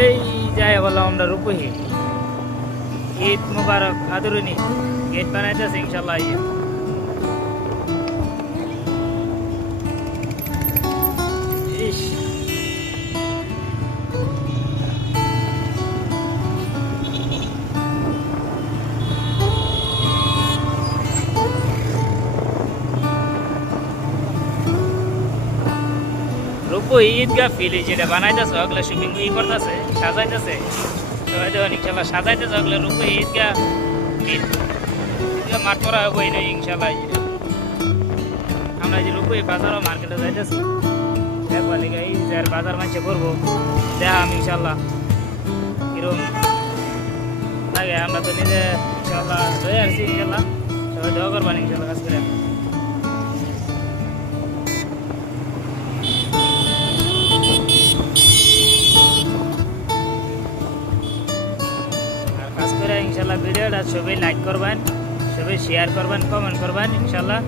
এই যাই বললাম আমরা রূপহী ঈদ মুবারক আদরণী গেট বানাইতেছে ইনশাল্লাহ। ইস রূপহী ঈদগাহ ফিল যেটা বানাইতেছে ওগুলো শুটিং করতেছে সাজাইতেছে সবাই দেখুন ইনশাল্লাহ সাজাইতেছে ওগুলো রূপহী ঈদগাহ ফিল মাঠ করা হবো না ইনশাল্লাহ। আমরা যে রূপহী বাজারও মার্কেটে যাইতেছি এই যার বাজার মাঝে করবো দেখাম ইনশাল্লাহ কিরম লাগে। আমরা তো নিজে ইনশাল্লাহ রয়ে আসছি ইনশাল্লাহ সবাই দেওয়া করবেন ইনশাল্লাহ কাজ করে। ইনশাল্লাহ ভিডিওটা সবাই লাইক করবেন, সবাই শেয়ার করবেন, কমেন্ট করবেন ইনশাল্লাহ।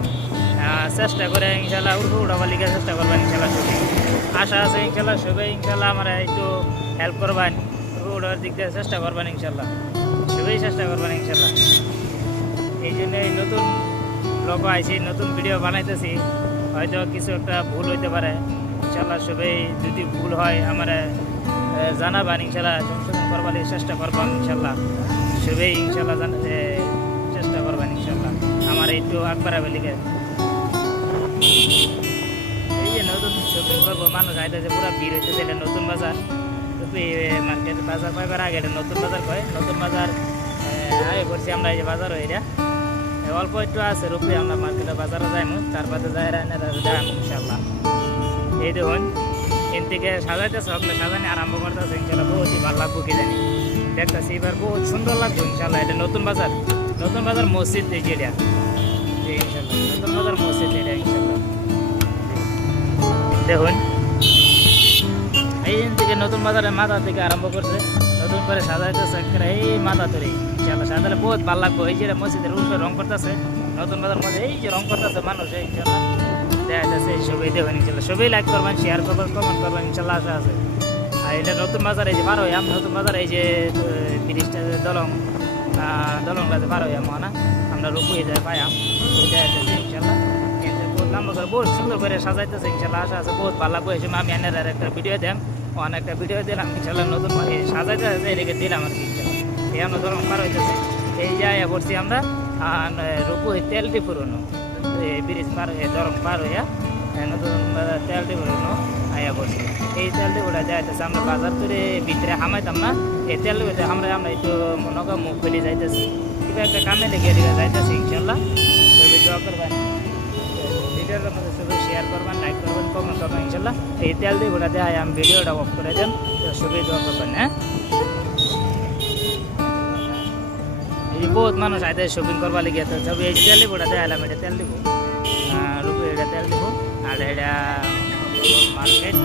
চেষ্টা করে ইনশাল্লাহ উঠাবার লিখে চেষ্টা করবেন ইনশাল্লাহ। সবাই আশা আছে ইনশাল্লাহ সবাই ইনশাল্লাহ আমার একটু হেল্প করবেন, উঠাবার দিক দিয়ে চেষ্টা করবেন ইনশাল্লাহ। সবাই চেষ্টা করবেন ইনশাল্লাহ। এই জন্য এই নতুন লোগো আইছি, নতুন ভিডিও বানাইতেছি, হয়তো কিছু একটা ভুল হইতে পারে ইনশাল্লাহ। সবাই যদি ভুল হয় আমার জানাবেন ইনশাল্লাহ, সংশোধন করবার চেষ্টা করবেন ইনশাল্লাহ। সবাই ইনশাল্লাহ চেষ্টা করবেন ইনশাল্লাহ আমার একটু আগবাড়াবে লিখে। এই যে নতুন শপিং করবো মানুষ আইতেছে পুরো ভিড় হইতেছে। এটা নতুন বাজার মার্কেট বাজার পাইবার আগে এটা নতুন বাজার কয়। নতুন বাজার আগে করছি আমরা। এই যে বাজার এটা অল্প একটু আছে রূপে আমরা মার্কেটে বাজারে যাইমু, তারপরে যাই যাইমু ইনশাল্লাহ। এই দেখুন এর থেকে সাজাইতেছে সকলে সাজানি আরম্ভ করতেছে ইনশাল্লাহ। বহুতই ভালো লাগবো কি জানি দেখতেছি এবার বহুত সুন্দর লাগবে ইনশাল্লাহ। এটা নতুন বাজার, নতুন বাজার মসজিদ এই যেটা ইনশাল্লাহ, নতুন বাজার মসজিদ এটা ইনশাল্লাহ। দেখুন এই দিন থেকে নতুন বাজারের মাথা থেকে আরম্ভ করছে, নতুন করে সাজাইতেছে এই মাথা ধরে ইনশাল্লাহ। সাজালে বহুত ভালো লাগবে। এই যে মসজিদের উল্টো রং করতেছে নতুন বাজার মধ্যে, এই যে রং করতেছে মানুষ ইনশাল্লাহ দেখা যাচ্ছে। সবাই দেখবেন ইনশাল্লাহ, সবাই লাইক করবেন, শেয়ার করবেন, কমেন্ট করবেন ইনশাল্লাহ আশা আছে। আর এটা নতুন বাজার এই যে পার হইয়াম, নতুন বাজার এই যে ব্রিজটা দলং গাছে পার হইয়াম না আমরা রূপহী যায় পাইয়াম ওইটা ইনশাল্লাহ। লম্বা করে বহুত সুন্দর করে সাজাইতেছে ইনশাল্লাহ আশা আছে বহুত ভালো লাগবে। এই সময় আমি এনার একটা ভিডিও দেন অনেকটা ভিডিও দিলাম ইনশাল্লাহ। নতুন সাজাইতে এদিকে দিলাম আর কি ইনশাল্লাহ। এই আমরা দলং পার হইতেছে এই জায়গা পড়ছি আমরা রূপহী তেলটি পুরনো ব্রিজ পার হয়ে দলং পার হইয়া নতুন তেলটি পুরনো আয়া পড়ছি। এই তেলটি ওটা যাইতেছে আমরা বাজার করে ভিতরে হামাইতাম না। এই তেলটি আমরা একটু নৌকা মুখ ফেলে যাইতেছি, কিবা একটা কামে লেগে যাইতেছি ইনশাল্লাহ। সবাই দোয়া করবেন, ভিডিওর মধ্যে সবাই শেয়ার করবেন, লাইক করবেন, কমেন্ট করবেন ইনশাল্লাহ। এই তেল দিয়ে ওটা দেয় আমি ভিডিওটা অফ করে দেন, সবাই দোয়া করবেন। হ্যাঁ এই বহুত মানুষ আইতে শপিং করবার লেগে তো সবাই এই তেল দিব ওটা দেখালাম। এটা তেল দিব রূপে, এটা তেল দিব আর এটা মার্কেট